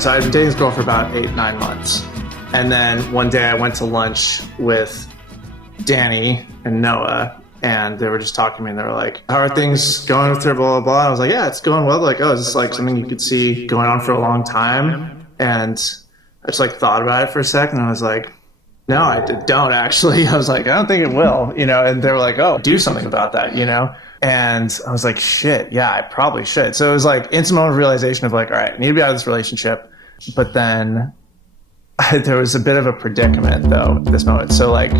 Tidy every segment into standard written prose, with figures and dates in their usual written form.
So I've been dating this girl for about 8-9 months. And then one day I went to lunch with Danny and Noah, and they were just talking to me, and they were like, how are things going with her, blah, blah, blah. And I was like, yeah, it's going well. Like, oh, is this like something you could see going on for a long time? And I just like thought about it for a second, and I was like, no, I don't actually. I was like, I don't think it will, you know? And they were like, oh, do something about that, you know? And I was like, shit, yeah, I probably should. So it was like instant moment of realization of like, all right, I need to be out of this relationship. But then there was a bit of a predicament though at this moment. So like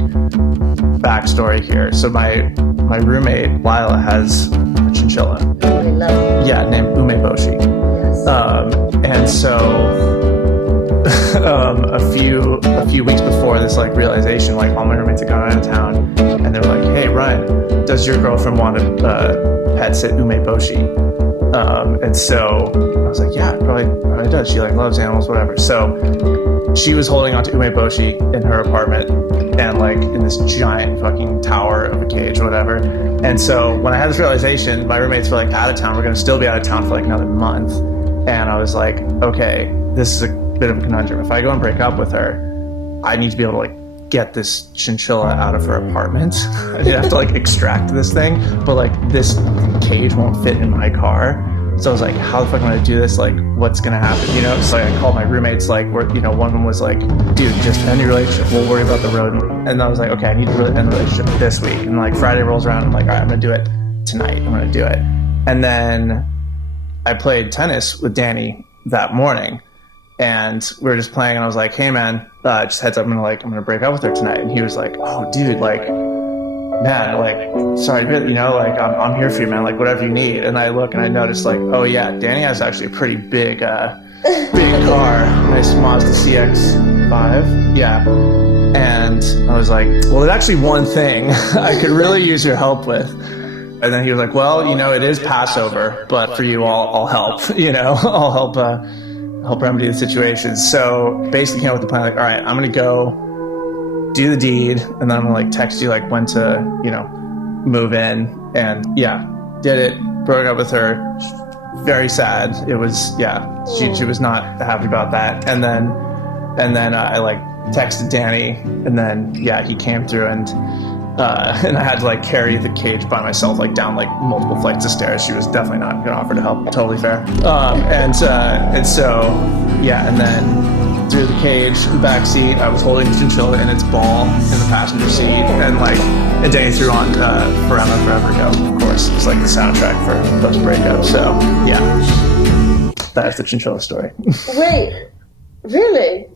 backstory here. So my roommate, Lila, has a chinchilla. Really love. Yeah, named Umeboshi. Yes. And so a few weeks before this like realization, like all my roommates had gone out of town, and they were like, hey Ryan, does your girlfriend want a pet sit Umeboshi? And so I was like, yeah, probably does. She like loves animals, whatever. So she was holding onto Umeboshi in her apartment and like in this giant fucking tower of a cage or whatever. And so when I had this realization, my roommates were like out of town. We're going to still be out of town for like another month. And I was like, okay, this is a bit of a conundrum. If I go and break up with her, I need to be able to like get this chinchilla out of her apartment. I have to like extract this thing, but like this cage won't fit in my car. So I was like, how the fuck am I gonna do this? Like, what's gonna happen? You know, so I called my roommates, like, you know, one of them was like, dude, just end your relationship. We'll worry about the road. And I was like, okay, I need to really end the relationship this week. And like Friday rolls around, I'm like, all right, I'm gonna do it tonight. I'm gonna do it. And then I played tennis with Danny that morning, and we were just playing, and I was like, hey man, just heads up, I'm gonna break up with her tonight. And he was like, oh dude, like, man, like, sorry, you know, like, I'm here for you, man, like, whatever you need. And I look and I notice, like, oh yeah, Danny has actually a pretty big car, nice Mazda CX-5, yeah. And I was like, well, there's actually one thing I could really use your help with. And then he was like, well, you know, it is Passover, but for you, I'll help, you know, I'll help remedy the situation. So basically came up with the plan, like, all right, I'm gonna go do the deed, and then I'm gonna like text you like when to, you know, move in. And yeah, did it, broke up with her, very sad. It was, yeah, she was not happy about that. And then I like texted Danny, and then yeah, he came through, and I had to like carry the cage by myself, like down like multiple flights of stairs. She was definitely not gonna offer to help. Totally fair. And so yeah, and then through the cage, the back seat, I was holding the chinchilla in its ball in the passenger seat, and Danny threw on Forever Ago, of course. It's like the soundtrack for post breakup. So yeah, that's the Chinchilla Story. Wait, really?